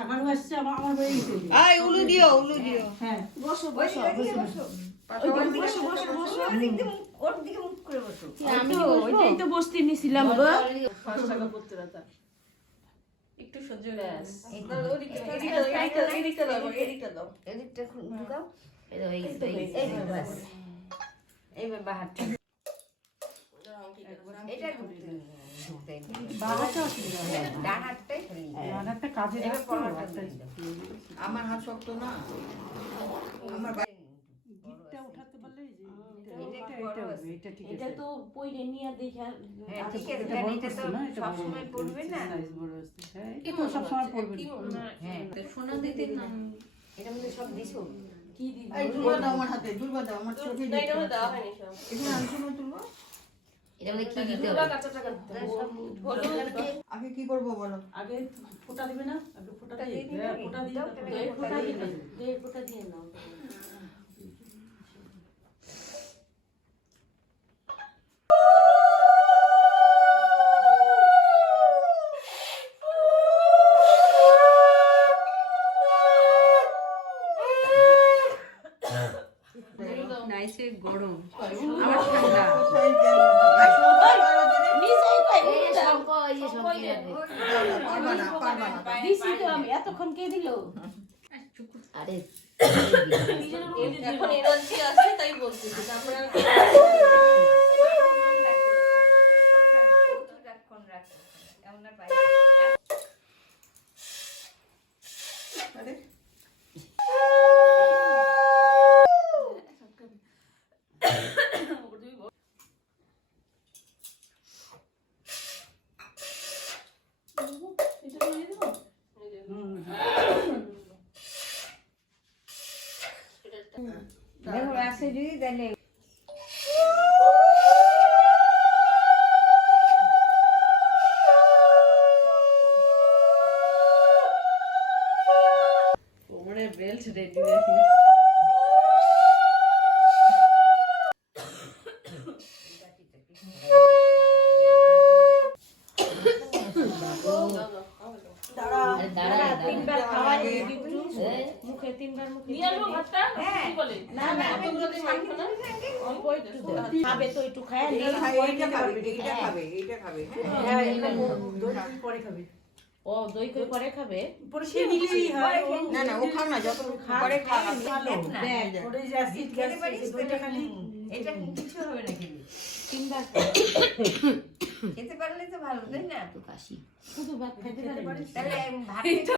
ঠাকুর আসছে আমার বাড়ি গেছে। আয় উলু দিও হ্যাঁ বসো বসো বসো ওর দিকে মুখ করে বসো। আমি ওইটাই তো বসতে নিছিলাম গো। একটু সহ্য এদিকটা ঢুকাও। এই বাস এইবার বাহারটা এটা ঢুকতে বাবাটা অসুবিধা হয় না। ডান হাতটাই খালি আর একটা কাজে এবার রাখতো, পরোটা একটা দিয়ে দাও। আমার হাত শক্ত না আমার গিটটা উঠাতে পারলে এই যে এটা এটা বড় হবে, আছে। এটা ঠিক এটা আছে। তো পইরে নিয়ে দেখা হ্যাঁ ঠিক আছে এটা কারণ বড় এটা করছে তো না, এটা বড় সবসময় পড়বে না। size বড় আছে। হ্যাঁ, এটা তো সবসময় পড়বে না। হ্যাঁ সোনা দিতে না এটার মধ্যে সব দিছো। কি দিবি? এই দুলবা দাও আমার হাতে দুলবা দাও আমার চোখে দেখতে এখানে আমি সময় তুলবো এটার মধ্যে কি দিতে হবে? আগে কি করব বলো আগে ফোঁটা দিবে না? আগে ফোঁটা দিয়ে দিয়ে হ্যাঁ, দিবে। ফোঁটা দিয়ে দাও, তারপরে দই ফোঁটা দিয়ে দিবে। দেড় ফোঁটা দিয়ে নাও। নাইসে গরম আমার ঠান্ডা এই যে শঙ্খ, এই যে শঙ্খ দিবে। দিছি তো আমি, এতক্ষণ কে দিল? আরে এখন এনার্জি আছে তাই বলতেছি। তারপরে এমন আর পাই আরে দেখো আসে যদি তাহলে কোমরে বেল্ট রেডি রেখে আরে দাঁড়া তিনবার খাওয়া দিবি একটু। মুখে তিনবার মুখে নিয়ে আসবো ভাতটা। কি বলে? না না তোমরা তো মাখো না। অল্প একটু দাও। খাবে তো একটু খায় নি। এইটা খাবে এইটা খাবে হ্যাঁ, এটা দই পরে খাবে। ও দই কই পরে খাবে? পরে সে নিলেই হয়। না না ও খাও না যত পরে খাও ভালো। দেখ, ওর এই যে acid gas, খেতে পারিস এই দইটা খালি এটা কিছু হবে না খেলে তিনবার খেতে পারলে তো ভালো তাই না? শুধু ভাত খেতে পারিস? তাহলে ভাত